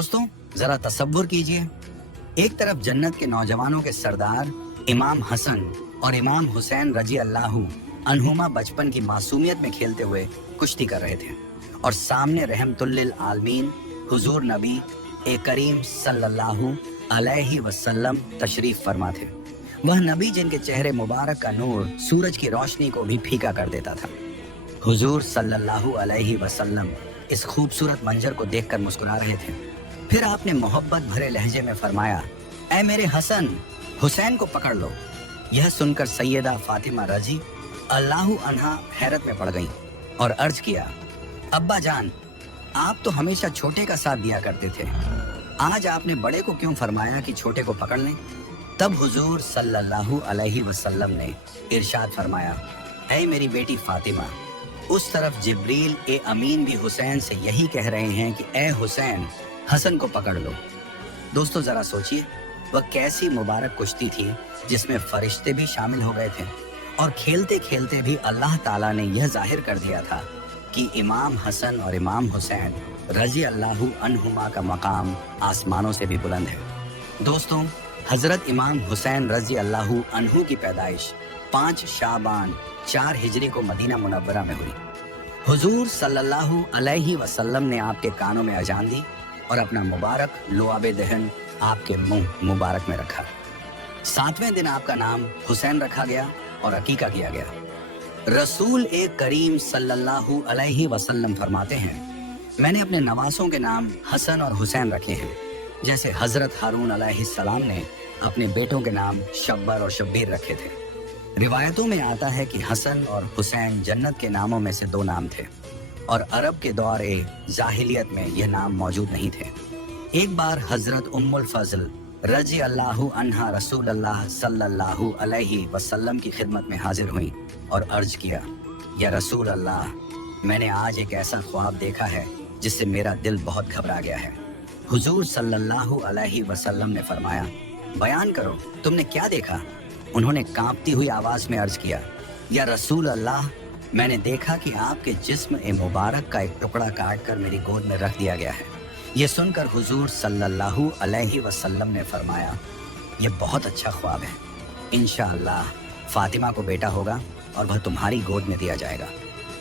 दोस्तों जरा तसव्वुर कीजिए, एक तरफ जन्नत के नौजवानों के सरदार इमाम हसन और इमाम हुसैन रजी अल्लाहु अन्हुमा बचपन की मासूमियत में खेलते हुए कुश्ती कर रहे थे, और सामने रहमतुल लिल आलमीन हुजूर नबी करीम सल्लल्लाहु अलैहि वसल्लम तशरीफ फरमा थे। वह नबी जिनके चेहरे मुबारक का नूर सूरज की रोशनी को भी फीका कर देता था। हुजूर सल्लल्लाहु अलैहि वसल्लम इस खूबसूरत मंजर को देखकर मुस्कुरा रहे थे। फिर आपने मोहब्बत भरे लहजे में फरमाया, ऐ मेरे हसन, हुसैन को पकड़ लो। यह सुनकर सैयदा फातिमा रजी अल्लाहु अन्हा हैरत में पड़ गईं और अर्ज किया, अब्बा जान, आप तो हमेशा छोटे का साथ दिया करते थे, आज आपने बड़े को क्यों फरमाया कि छोटे को पकड़ लें? तब हुजूर सल्लल्लाहु अलैहि वसल्लम ने इरशाद फरमाया, ऐ मेरी बेटी फातिमा, उस तरफ जिब्रील अमीन भी हुसैन से यही कह रहे हैं कि ऐ हुसैन, हसन को पकड़ लो। दोस्तों जरा सोचिए, वह कैसी मुबारक कुश्ती थी जिसमें फरिश्ते भी शामिल हो गए थे, और खेलते खेलते भी अल्लाह ताला ने यह जाहिर कर दिया था कि इमाम हसन और इमाम हुसैन रजी अल्लाहु अन्हुमा का मकाम आसमानों से भी बुलंद है। दोस्तों, हजरत इमाम हुसैन रजी अल्लाहु अन्हु की पैदाइश 5 शाबान 4 हिजरी को मदीना मुनव्वरा में हुई। हुजूर सल्लल्लाहु अलैहि वसल्लम ने आपके कानों में अजान दी और अपना मुबारक लुआबे दहन आपके मुंह मुबारक में रखा। 7वें दिन आपका नाम हुसैन रखा गया और अकीका किया गया। रसूल करीम सल्लल्लाहु अलैहि वसल्लम फरमाते हैं, मैंने अपने नवासों के नाम हसन और हुसैन रखे हैं, जैसे हजरत हारून अलैहिस्सलाम ने अपने बेटों के नाम शब्बर और शब्बीर रखे थे। रिवायतों में आता है कि हसन और हुसैन जन्नत के नामों में से 2 नाम थे, और अरब के दौर जाहिलियत में यह नाम मौजूद नहीं थे। एक बार हजरत उम्मुल फजल रजी अल्लाहु अन्हा रसूल अल्लाह सल्लल्लाहु अलैहि वसल्लम की खिदमत में हाजिर हुई और अर्ज किया, या रसूल अल्लाह, मैंने आज एक ऐसा ख्वाब देखा है जिससे मेरा दिल बहुत घबरा गया है। हुजूर सल्लल्लाहु अलैहि वसल्लम ने फरमाया, बयान करो, तुमने क्या देखा? उन्होंने कांपती हुई आवाज में अर्ज किया, या रसूल अल्लाह, मैंने देखा कि आपके जिस्म मुबारक का एक टुकड़ा काट कर मेरी गोद में रख दिया गया है। ये सुनकर हुजूर सल्लल्लाहु अलैहि वसल्लम ने फरमाया, यह बहुत अच्छा ख्वाब है, इंशाअल्लाह फातिमा को बेटा होगा और वह तुम्हारी गोद में दिया जाएगा।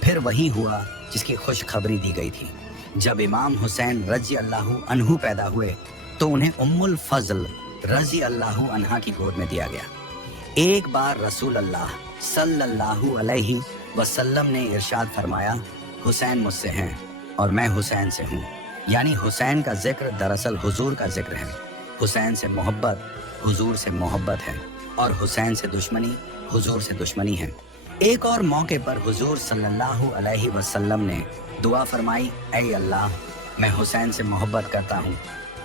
फिर वही हुआ जिसकी खुशखबरी दी गई थी। जब इमाम हुसैन रजी अल्लाहु अन्हु पैदा हुए तो उन्हें उम्मुल फजल रजी अल्लाहु अन्हा की गोद में दिया गया। एक बार रसूल अल्लाह सल्लल्लाहु अलैहि वसल्लम ने इरशाद फरमाया, हुसैन मुझसे हैं और मैं हुसैन से हूँ। यानी हुसैन का जिक्र दरअसल हुजूर का जिक्र है। हुसैन से मोहब्बत हुजूर से मोहब्बत है, और हुसैन से दुश्मनी हुजूर से दुश्मनी है। एक और मौके पर हुजूर सल्लल्लाहु अलैहि वसल्लम ने दुआ फरमाई, ऐ अल्लाह, मैं हुसैन से मोहब्बत करता हूँ,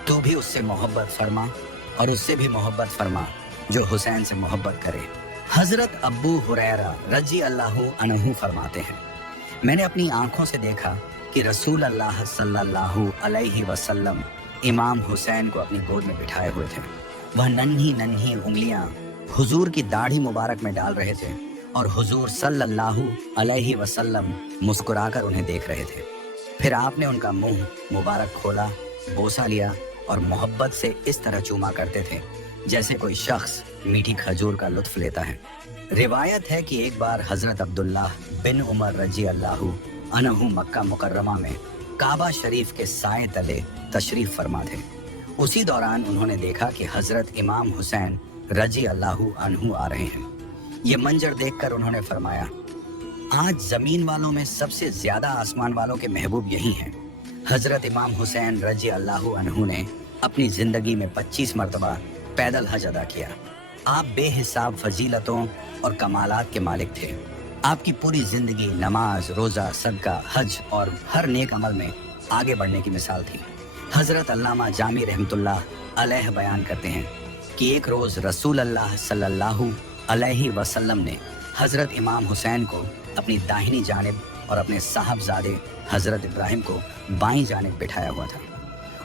तू भी उससे मोहब्बत फरमा और उससे भी मोहब्बत फरमा जो हुसैन से मोहब्बत करे। हजरत अब्बू हुरैरा रजी अल्लाहु अन्हु फरमाते हैं, मैंने अपनी आंखों से देखा कि रसूल अल्लाह सल्लल्लाहु अलैहि वसल्लम इमाम हुसैन को अपनी गोद में बिठाए हुए थे। वह नन्ही नन्ही उंगलियां हुजूर की दाढ़ी मुबारक में डाल रहे थे और हुजूर सल्लल्लाहु अलैहि वसल्लम मुस्कुराकर उन्हें देख रहे थे। फिर आपने उनका मुंह मुबारक खोला, बोसा लिया और मोहब्बत से इस तरह चूमा करते थे जैसे कोई शख्स मीठी खजूर का लुत्फ लेता है। रिवायत है कि एक बार हजरत अब्दुल्लाह बिन उमर रजी अल्लाहु अन्हु मक्का मुकर्रमा में काबा शरीफ के साए तले तशरीफ फरमा थे। उसी दौरान उन्होंने देखा कि हजरत इमाम हुसैन रजी अल्लाहु अन्हु आ रहे हैं। ये मंजर देखकर उन्होंने फरमाया, आज जमीन वालों में सबसे ज्यादा आसमान वालों के महबूब यही हैं। हजरत इमाम हुसैन रजी अल्लाहु अन्हु ने अपनी जिंदगी में 25 मरतबा पैदल हज अदा किया। आप बेहिसाब फजीलतों और कमालात के मालिक थे। आपकी पूरी जिंदगी नमाज, रोजा, सदका, हज और हर नेक अमल में आगे बढ़ने की मिसाल थी। हजरत अल्लामा जामी रहमतुल्लाह अलैह बयान करते हैं कि एक रोज रसूल अल्लाह सल्लल्लाहु अलैहि वसल्लम ने हजरत इमाम हुसैन को अपनी दाहिनी जानिब और अपने साहबजादे हजरत इब्राहिम को बाईं जानिब बिठाया हुआ था।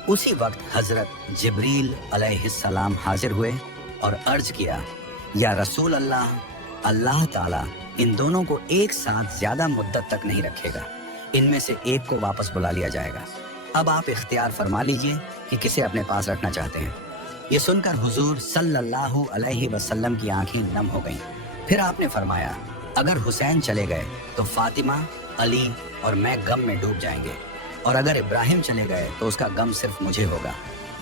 उसी वक्त हजरत जिब्रील अलैहिस्सलाम हाजिर हुए और अर्ज किया, या रसूल अल्लाह, अल्लाह ताला इन दोनों को एक साथ ज्यादा मुद्दत तक नहीं रखेगा, इनमें से एक को वापस बुला लिया जाएगा। अब आप इख्तियार फरमा लीजिए कि किसे अपने पास रखना चाहते हैं। ये सुनकर हुजूर सल्लल्लाहु अलैहि वसल्लम की आंखें नम हो गईं। फिर आपने फरमाया, अगर हुसैन चले गए तो फातिमा, अली और मैं गम में डूब जाएंगे, और अगर इब्राहिम चले गए तो उसका गम सिर्फ मुझे होगा,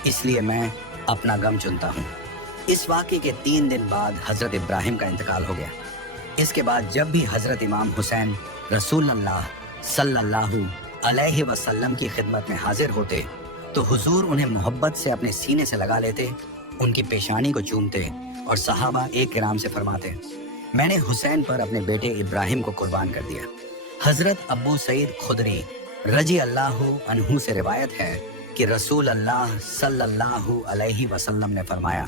इसलिए मैं अपना गम चुनता हूँ। इस वाक़े के 3 दिन बाद हज़रत इब्राहिम का इंतकाल हो गया। इसके बाद जब भी हज़रत इमाम हुसैन रसूलुल्लाह सल्लल्लाहु अलैहि वसल्लम की खिदमत में हाजिर होते तो हुजूर उन्हें मोहब्बत से अपने सीने से लगा लेते, उनकी पेशानी को चूमते और सहाबा एक किराम से फरमाते, मैंने हुसैन पर अपने बेटे इब्राहिम को कुर्बान कर दिया। हजरत अबू सईद खुदरी रजी अल्लाहु अन्हु से रिवायत है कि रसूल अल्लाह सल्लल्लाहु अलैहि वसल्लम ने फरमाया,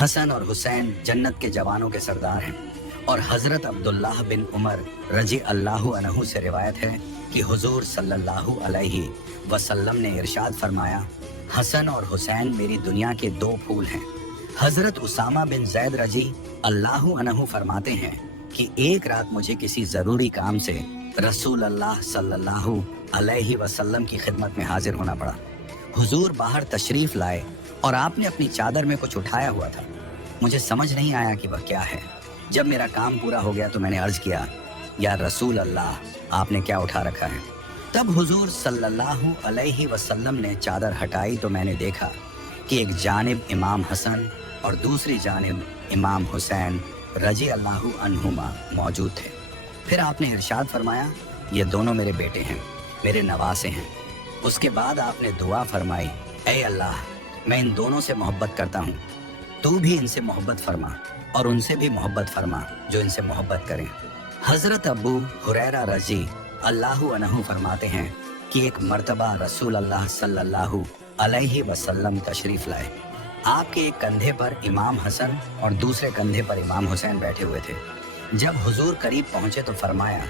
हसन और हुसैन जन्नत के जवानों के सरदार हैं। और हजरत अब्दुल्लाह बिन उमर रजी अल्लाहु अन्हु से रिवायत है कि हुजूर सल्लल्लाहु अलैहि वसल्लम ने इरशाद फरमाया, हसन और हुसैन मेरी दुनिया के 2 फूल हैं। हजरत उसामा बिन जैद रजी अल्लाहु अन्हु फरमाते हैं कि एक रात मुझे किसी जरूरी काम से रसूल अल्लाह सल्लल्लाहु अलैहि वसल्लम की खिदमत में हाजिर होना पड़ा। हुजूर बाहर तशरीफ लाए और आपने अपनी चादर में कुछ उठाया हुआ था। मुझे समझ नहीं आया कि वह क्या है। जब मेरा काम पूरा हो गया तो मैंने अर्ज किया, या रसूल अल्लाह, आपने क्या उठा रखा है? तब हुजूर सल्लल्लाहु अलैहि वसल्लम ने चादर हटाई तो मैंने देखा कि एक जानिब इमाम हसन और दूसरी जानिब इमाम हुसैन रजी अल्लाहु अन्हुमा मौजूद थे। फिर आपने इरशाद फरमाया, ये दोनों मेरे बेटे हैं, मेरे नवासे हैं। उसके बाद आपने दुआ फरमाई, ऐ अल्लाह, मैं इन दोनों से मोहब्बत करता हूँ, तू भी इनसे मोहब्बत फरमा और उनसे भी मोहब्बत फरमा जो इनसे मोहब्बत करें। हजरत अबू हुरैरा रजी अल्लाहु अन्हु फरमाते हैं कि एक मर्तबा रसूल अल्लाह सल्लल्लाहु अलैहि वसल्लम तशरीफ लाए। आपके एक कंधे पर इमाम हसन और दूसरे कंधे पर इमाम हुसैन बैठे हुए थे। जब हुजूर करीब पहुंचे तो फरमाया,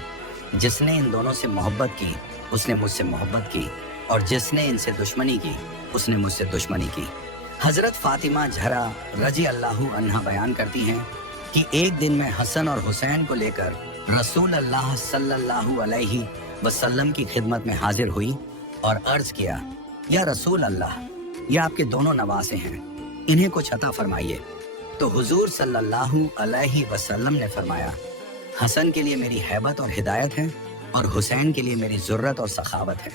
जिसने इन दोनों से मोहब्बत की उसने मुझसे मोहब्बत की, और जिसने इनसे दुश्मनी की उसने मुझसे दुश्मनी की। हजरत फातिमा जहरा रजी अल्लाहु अन्हा बयान करती हैं कि एक दिन मैं हसन और हुसैन को लेकर रसूल अल्लाह सल्लल्लाहु अलैहि वसल्लम की खिदमत में हाजिर हुई और अर्ज किया, या रसूल अल्लाह, ये आपके दोनों नवासे हैं, इन्हें कुछ अता फरमाइए। तो हुजूर सल्लल्लाहु अलैहि वसल्लम ने फरमाया, हसन के लिए मेरी हैबत और हिदायत है और हुसैन के लिए मेरी ज़ुर्रत और सखावत है।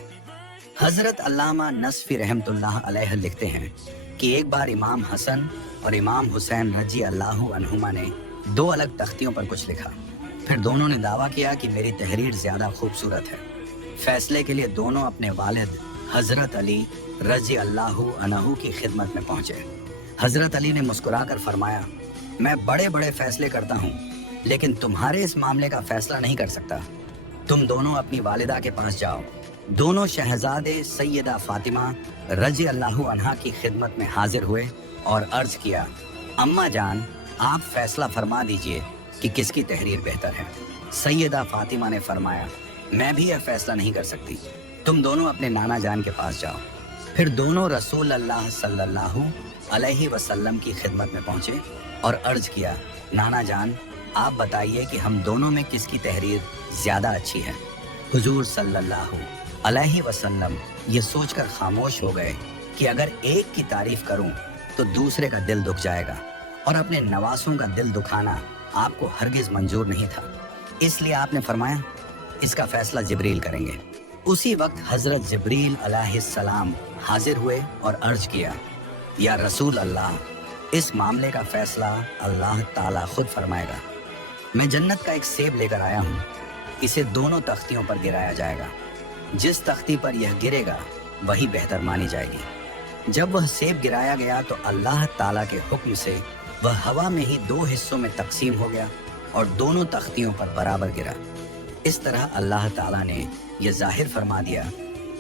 हजरत अल्लामा नस्फी रहमतुल्लाह अलैह लिखते हैं कि एक बार इमाम हसन और इमाम हुसैन रजी अल्लाहु अन्हुमा ने 2 अलग तख्तियों पर कुछ लिखा। फिर दोनों ने दावा किया कि मेरी तहरीर ज्यादा खूबसूरत है। फैसले के लिए दोनों अपने वालिद हजरत अली रजी अल्लाहु अन्हु की खिदमत में पहुंचे। हजरत अली ने मुस्कुराकर फरमाया, मैं बड़े बड़े फैसले करता हूँ, लेकिन तुम्हारे इस मामले का फैसला नहीं कर सकता। तुम दोनों अपनी वालिदा के पास जाओ। दोनों शहजादे सैयदा फातिमा रजी अल्लाहु अन्हा की खिदमत में हाजिर हुए और अर्ज किया, अम्मा जान, आप फैसला फरमा दीजिए कि किसकी तहरीर बेहतर है। सैयदा फातिमा ने फरमाया, मैं भी यह फैसला नहीं कर सकती, तुम दोनों अपने नाना जान के पास जाओ। फिर दोनों रसूल अल्लाह सल्लल्लाहु अलैहि वसल्लम की खिदमत में पहुंचे और अर्ज किया, नाना जान, आप बताइए कि हम दोनों में किसकी तहरीर ज्यादा अच्छी है। हुजूर सल्लल्लाहु अलैहि वसल्लम ये सोचकर खामोश हो गए कि अगर एक की तारीफ करूं तो दूसरे का दिल दुख जाएगा, और अपने नवासों का दिल दुखाना आपको हरगिज मंजूर नहीं था। इसलिए आपने फरमाया, इसका फैसला जिब्रील करेंगे। उसी वक्त हजरत जिब्रील अलैहिस्सलाम हाजिर हुए और अर्ज किया, या रसूल अल्लाह, इस मामले का फैसला अल्लाह ताला खुद फरमाएगा। मैं जन्नत का एक सेब लेकर आया हूँ, इसे दोनों तख्तियों पर गिराया जाएगा। जिस तख्ती पर यह गिरेगा वही बेहतर मानी जाएगी। जब वह सेब गिराया गया तो अल्लाह ताला के हुक्म से वह हवा में ही 2 हिस्सों में तकसीम हो गया और दोनों तख्तियों पर बराबर गिरा। इस तरह अल्लाह ताला ने यह जाहिर फरमा दिया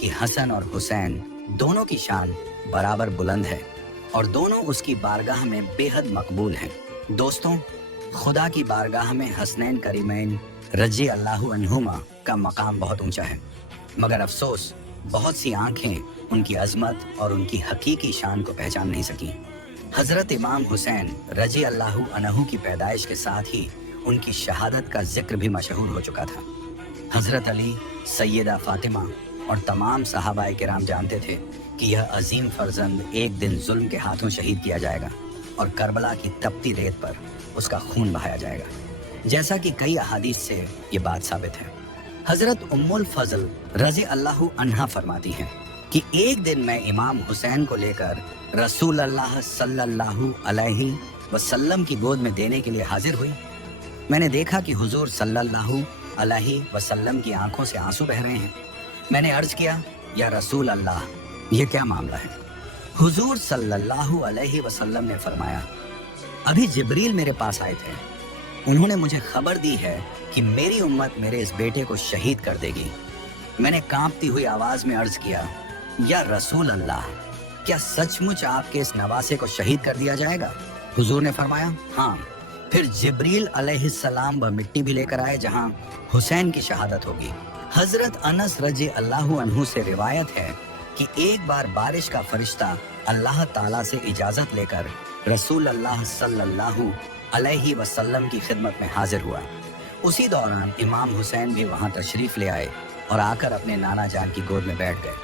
कि हसन और हुसैन दोनों की शान बराबर बुलंद है और दोनों उसकी बारगाह में बेहद मकबूल हैं। दोस्तों, खुदा की बारगाह में हसनैन करीमैन रजी अल्लाहु अन्हुमा का मकाम बहुत ऊंचा है, मगर अफसोस बहुत सी आंखें उनकी अजमत और उनकी हकीकी शान को पहचान नहीं सकी। हजरत इमाम हुसैन रजी अल्लाहु अन्हु की पैदाइश के साथ ही उनकी शहादत का जिक्र भी मशहूर हो चुका था। हजरत अली, सैयदा फातिमा और तमाम सहाबाए किराम जानते थे कि यह अजीम फर्जंद एक दिन जुल्म के हाथों शहीद किया जाएगा और करबला की तपती रेत पर उसका खून बहाया जाएगा, जैसा कि कई अहादीस से ये बात साबित है। हजरत उम्मुल फजल रजी अल्लाह अन्हा फरमाती हैं कि एक दिन मैं इमाम हुसैन को लेकर रसूल अल्लाह सल्लल्लाहु अलैहि वसल्लम की गोद में देने के लिए हाजिर हुई। मैंने देखा कि हुजूर सल्लल्लाहु अलैहि वसल्लम की आंखों से आंसू बह रहे हैं। मैंने अर्ज किया, या रसूल अल्लाह, ये क्या मामला है? हुजूर सल्लल्लाहु अलैहि वसल्लम ने फरमाया, अभी जिब्रील मेरे पास आए थे। उन्होंने मुझे खबर दी है कि मेरी उम्मत मेरे इस बेटे को शहीद कर देगी। मैंने कांपती हुई आवाज में अर्ज किया, या रसूल अल्लाह, क्या सचमुच आपके इस नवासे को शहीद कर दिया जाएगा? हुजूर ने फरमाया, हाँ। फिर जिब्रील अलैहिस्सलाम वह मिट्टी भी लेकर आए जहां हुसैन की शहादत होगी। हजरत अनस रजी अल्लाहु अन्हु से रिवायत है कि एक बार बारिश का फरिश्ता अल्लाह ताला से इजाजत लेकर रसूल अल्लाह सल्लल्लाहु अलैहि वसल्लम की खिदमत में हाजिर हुआ। उसी दौरान इमाम हुसैन भी वहां तशरीफ ले आए और आकर अपने नाना जान की गोद में बैठ गए।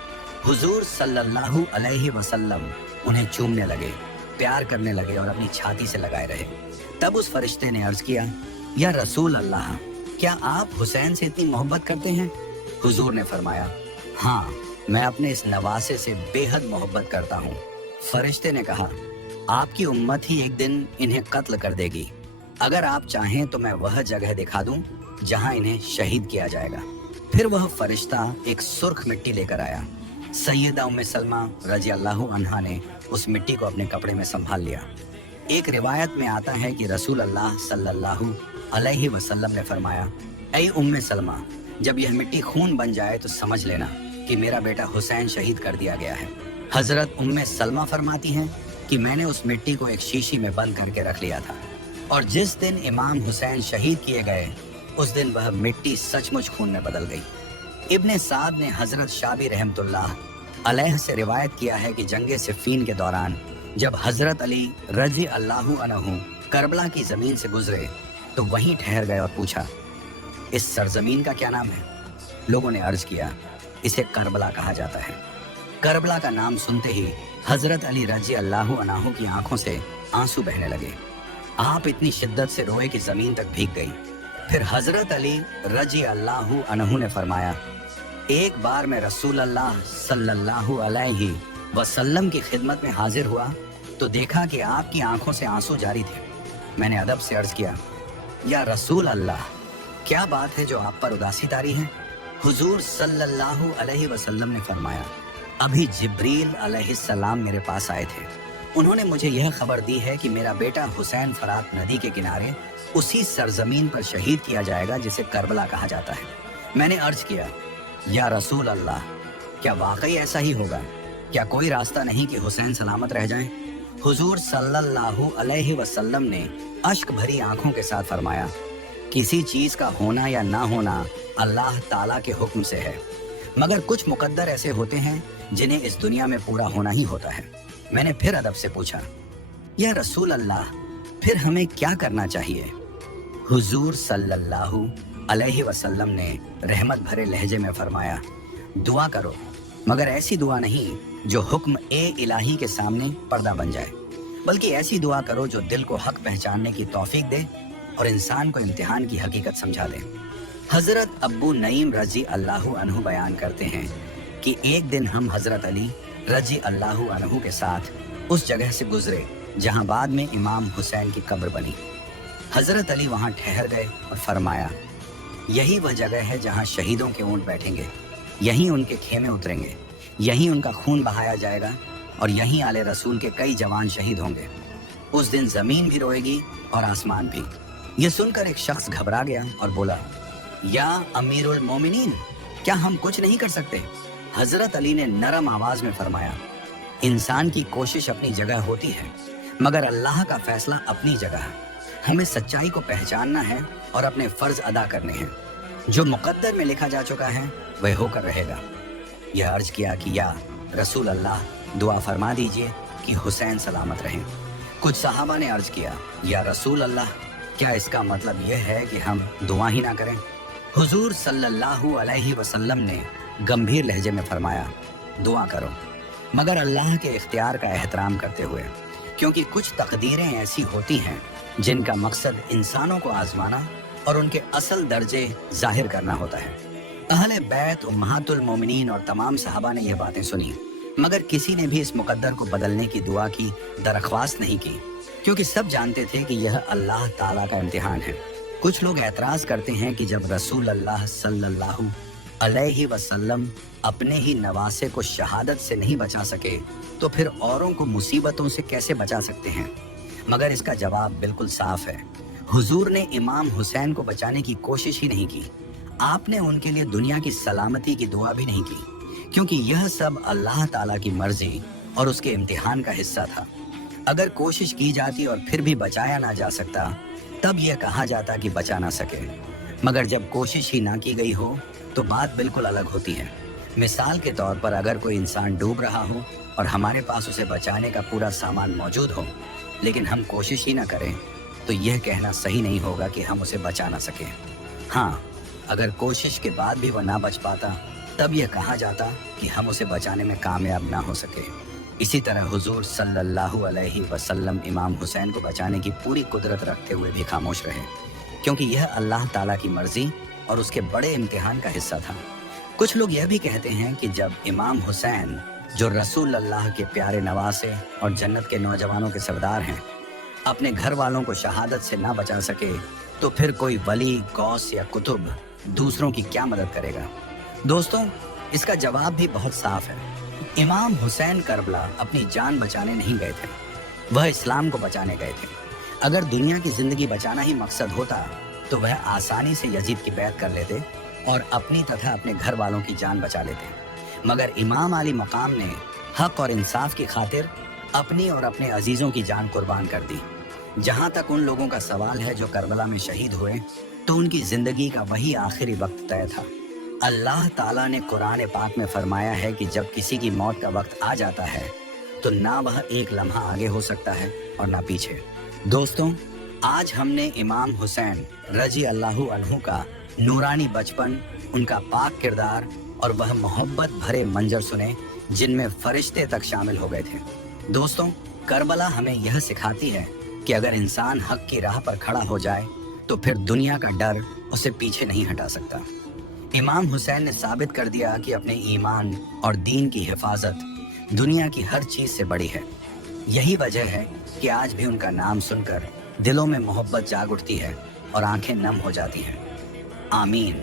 हुजूर सल्लल्लाहु अलैहि वसल्लम उन्हें चूमने लगे, प्यार करने लगे और अपनी छाती से लगाए रहे। तब उस फरिश्ते ने अर्ज किया, या रसूल अल्लाह, क्या आप हुसैन से इतनी मोहब्बत करते हैं? हुजूर ने फरमाया, हाँ, मैं अपने इस नवासे से बेहद मोहब्बत करता हूँ। फरिश्ते ने कहा, आपकी उम्मत ही एक दिन इन्हें कत्ल कर देगी। अगर आप चाहें तो मैं वह जगह दिखा दूं जहां इन्हें शहीद किया जाएगा। फिर वह फरिश्ता एक सुर्ख मिट्टी लेकर आया। सैयदा उम्मे सलमा रजी अल्लाहु अन्हा ने उस मिट्टी को अपने कपड़े में संभाल लिया। एक रिवायत में आता है कि रसूल अल्लाह सल्लल्लाहु अलैहि वसल्लम ने फरमाया, ऐ उम्मे सलमा, जब यह मिट्टी खून बन जाए तो समझ लेना कि मेरा बेटा हुसैन शहीद कर दिया गया है। हजरत उम्मे सलमा फरमाती हैं कि मैंने उस मिट्टी को एक शीशी में बंद करके रख लिया था और जिस दिन इमाम हुसैन शहीद किए गए उस दिन वह मिट्टी सचमुच खून में बदल गई। इब्ने साद ने हजरत शाबी रहमतुल्लाह अलैह से रिवायत किया है कि जंगे सिफ़ीन के दौरान जब हजरत अली रजी अल्लाहु अन्हु करबला की जमीन से गुजरे तो वहीं ठहर गए और पूछा, इस सरजमीन का क्या नाम है? लोगों ने अर्ज किया, इसे करबला कहा जाता है। करबला का नाम सुनते ही हजरत अली रजी अल्लाहु अन्हु की आंखों से आंसू बहने लगे। आप इतनी शिद्दत से रोए कि जमीन तक भीग गई। फिर हजरत अली रजी अल्लाहु अन्हु ने फरमाया, एक बार मैं रसूल अल्लाह सल्लल्लाहु अलैहि वसल्लम की खिदमत में हाजिर हुआ तो देखा कि आपकी आंखों से आंसू जारी थे। मैंने अदब से अर्ज किया, या रसूल अल्लाह, क्या बात है जो आप पर उदासी तारी है? हुजूर सल्लल्लाहु अलैहि वसल्लम ने फरमाया, अभी जिब्रील अलैहिस्सलाम मेरे पास आए थे। उन्होंने मुझे यह खबर दी है कि मेरा बेटा हुसैन फरात नदी के किनारे उसी सरजमीन पर शहीद किया जाएगा जिसे करबला कहा जाता है। मैंने अर्ज किया, या रसूल अल्लाह, क्या वाकई ऐसा ही होगा? क्या कोई रास्ता नहीं कि हुसैन सलामत रह जाएं? हुजूर सल्लल्लाहु अलैहि वसल्लम ने अश्क भरी आंखों के साथ फरमाया, किसी चीज का होना या ना होना अल्लाह ताला के हुक्म से है, मगर कुछ मुकद्दर ऐसे होते हैं जिन्हें इस दुनिया में पूरा होना ही होता है। मैंने फिर अदब से पूछा, या रसूल अल्लाह, फिर हमें क्या करना चाहिए? हुजूर सल्लल्लाहु अलैहि वसल्लम ने रहमत भरे लहजे में फरमाया, दुआ करो, मगर ऐसी दुआ नहीं जो हुक्म ए इलाही के सामने पर्दा बन जाए, बल्कि ऐसी दुआ करो जो दिल को हक पहचानने की तौफीक दे और इंसान को इम्तिहान की हकीकत समझा दे। हजरत अब्बू नईम रजी अल्लाहु अन्हु बयान करते हैं कि एक दिन हम हजरत अली रजी अल्लाहु अन्हु के साथ उस जगह से गुजरे जहां बाद में इमाम हुसैन की कब्र बनी। हजरत अली वहां ठहर गए और फरमाया, यही वह जगह है जहां शहीदों के ऊंट बैठेंगे, यहीं उनके खेमे उतरेंगे, यहीं उनका खून बहाया जाएगा और यहीं आले रसूल के कई जवान शहीद होंगे। उस दिन जमीन भी रोएगी और आसमान भी। ये सुनकर एक शख्स घबरा गया और बोला, या अमीरुल मोमिनीन, क्या हम कुछ नहीं कर सकते? हजरत अली ने नरम आवाज में फरमाया, इंसान की कोशिश अपनी जगह होती है, मगर अल्लाह का फैसला अपनी जगह। हमें सच्चाई को पहचानना है और अपने फर्ज अदा करने हैं। जो मुकद्दर में लिखा जा चुका है वह होकर रहेगा। यह अर्ज किया कि या रसूल अल्लाह, दुआ फरमा दीजिए कि हुसैन सलामत रहें। कुछ सहाबा ने अर्ज किया, या रसूल अल्लाह, क्या इसका मतलब यह है कि हम दुआ ही ना करें? हुजूर सल्लल्लाहु अलैहि वसल्लम ने गंभीर लहजे में फरमाया, दुआ करो, मगर अल्लाह के इख्तियार का एहतराम करते हुए, क्योंकि कुछ तकदीरें ऐसी होती हैं जिनका मकसद इंसानों को आजमाना और उनके असल दर्जे जाहिर करना होता है। अहले बैत, उम्महातुल मोमिनीन और तमाम सहाबा ने यह बातें सुनी, मगर किसी ने भी इस मुकद्दर को बदलने की दुआ की दरख्वास्त नहीं की, क्योंकि सब जानते थे कि यह अल्लाह ताला का इम्तिहान है। कुछ लोग एतराज करते हैं कि जब रसूल अल्लाह सल्लल्लाहु अलैहि वसल्लम अपने ही नवासे को शहादत से नहीं बचा सके, तो फिर औरों को मुसीबतों से कैसे बचा सकते हैं? मगर इसका जवाब बिल्कुल साफ है। हुजूर ने इमाम हुसैन को बचाने की कोशिश ही नहीं की। आपने उनके लिए दुनिया की सलामती की दुआ भी नहीं की, क्योंकि यह सब अल्लाह ताला की मर्जी और उसके इम्तिहान का हिस्सा था। अगर कोशिश की जाती और फिर भी बचाया ना जा सकता, तब यह कहा जाता कि बचा ना सके। मगर जब कोशिश ही ना की गई हो तो बात बिल्कुल अलग होती है। मिसाल के तौर पर अगर कोई इंसान डूब रहा हो और हमारे पास उसे बचाने का पूरा सामान मौजूद हो, लेकिन हम कोशिश ही ना करें, तो यह कहना सही नहीं होगा कि हम उसे बचा ना सके। हाँ, अगर कोशिश के बाद भी वह ना बच पाता, तब यह कहा जाता कि हम उसे बचाने में कामयाब ना हो सके। इसी तरह हुजूर सल्लल्लाहु अलैहि वसल्लम इमाम हुसैन को बचाने की पूरी कुदरत रखते हुए भी खामोश रहे, क्योंकि यह अल्लाह ताला की मर्जी और उसके बड़े इम्तिहान का हिस्सा था। कुछ लोग यह भी कहते हैं कि जब इमाम हुसैन, जो रसूल अल्लाह के प्यारे नवासे और जन्नत के नौजवानों के सरदार हैं, अपने घर वालों को शहादत से ना बचा सके, तो फिर कोई वली, गौस या कुतुब दूसरों की क्या मदद करेगा? दोस्तों, इसका जवाब भी बहुत साफ है। इमाम हुसैन करबला अपनी जान बचाने नहीं गए थे, वह इस्लाम को बचाने गए थे। अगर दुनिया की जिंदगी बचाना ही मकसद होता, तो वह आसानी से यजीद की बैत कर लेते और अपनी तथा अपने घर वालों की जान बचा लेते। मगर इमाम अली मकाम ने हक और इंसाफ की खातिर अपनी और अपने अजीजों की जान कुर्बान कर दी। जहां तक उन लोगों का सवाल है जो करबला में शहीद हुए, तो उनकी जिंदगी का वही आखिरी वक्त तय था। अल्लाह ताला ने कुरान पाक में फरमाया है कि जब किसी की मौत का वक्त आ जाता है, तो ना वह एक लम्हा आगे हो सकता है और ना पीछे। दोस्तों, आज हमने इमाम हुसैन रजी अल्लाहु अन्हु का नूरानी बचपन, उनका पाक किरदार और वह मोहब्बत भरे मंजर सुने जिनमें फरिश्ते तक शामिल हो गए थे। दोस्तों, करबला हमें यह सिखाती है कि अगर इंसान हक की राह पर खड़ा हो जाए, तो फिर दुनिया का डर उसे पीछे नहीं हटा सकता। इमाम हुसैन ने साबित कर दिया कि अपने ईमान और दीन की हिफाजत दुनिया की हर चीज से बड़ी है। यही वजह है कि आज भी उनका नाम सुनकर दिलों में मोहब्बत जाग उठती है और आंखें नम हो जाती हैं। आमीन।